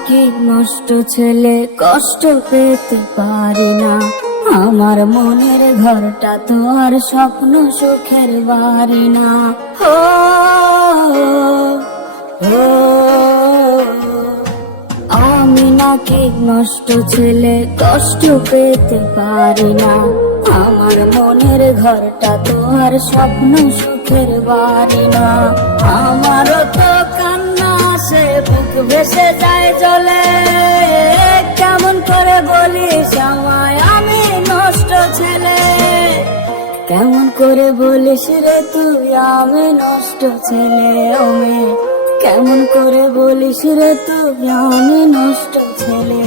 নাকি নষ্ট ছেলে, কষ্ট পেতে পারি না। আমার মনের ঘরটা তো আর স্বপ্ন সুখের বাড়ি না। ও ও আমি নাকি নষ্ট ছেলে, কষ্ট পেতে পারি না। আমার মনের ঘরটা তো আর স্বপ্ন সুখের বাড়ি না। আমারও তো কান্না আসে, বুক ভেসে যায় জলে। কেমন করে বলিস আমায় আমি নষ্ট ছেলে, কেমন করে বলিস রে তুই আমি নষ্ট ছেলে। ও মেয়ে, কেমন করে বলিস রে তুই আমি নষ্ট ছেলে।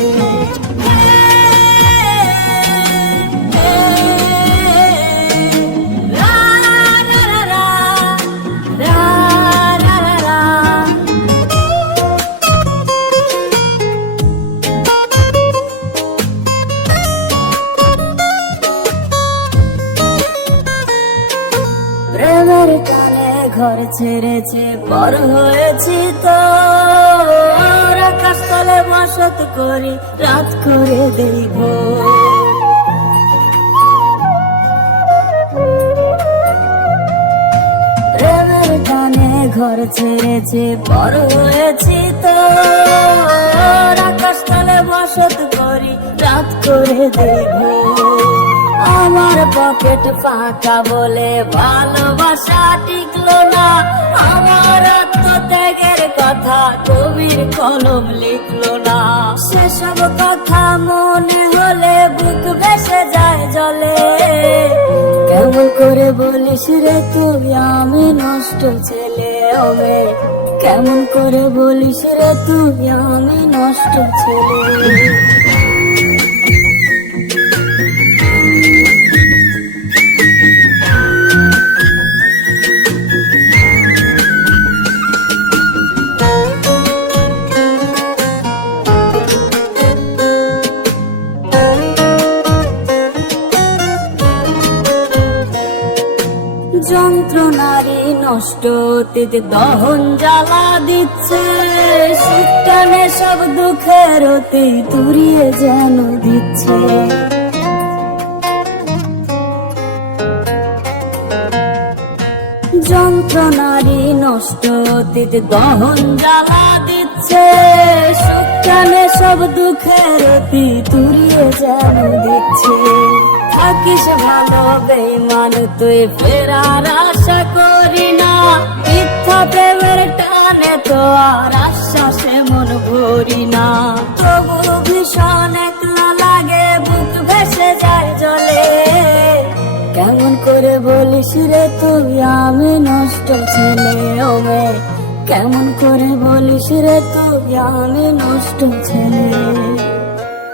প্রেমের টানে ঘর ছেড়েছে, পর হয়েছি তো। আকাশ তলে বসত করি, রাত করে দেব। প্রেমের টানে ঘর ছেড়েছে, পর হয়েছি তো। আকাশ তলে বসত করি, রাত করে দেব। আমার পকেট ফাঁকা বলে ভালোবাসা টিকলো না। আমার আত্মত্যাগের কথা কবির কলম লিখলো না। সেসব কথা মনে হলে বুক ভেসে যায় জলে। কেমন করে বলিস রে তুই আমি নষ্ট ছেলে। ও মেয়ে, কেমন করে বলিস রে তুই আমি নষ্ট ছেলে। যন্ত্রণারী নষ্ট অতীত দহন জ্বালা দিচ্ছে। সুটানে সব দুঃখের অতি তুরিয়ে যেন দিচ্ছে। যন্ত্রণারী নষ্ট অতীত দহন জ্বালা দিচ্ছে। সুটানে সব দুঃখের অতি তুরিয়ে যেন দিচ্ছে। থাকিস ভালো বেঈমান তুই, ফেরার আশা করি না। মিথ্যা প্রেমের টানে তো আর আশ্বাসে মন ভরি না। তবু ভীষণ একলা লাগে, বুক ভেসে যায় জলে। কেমন করে বলিস রে তুই আমি নষ্ট ছেলে। ও মেয়ে, কেমন করে বলিস রে তুই আমি নষ্ট ছেলে।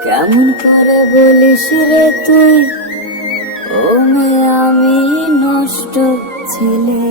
কেমন করে বলিস রে তুই ও মেয়ে আমি নষ্ট ছেলে।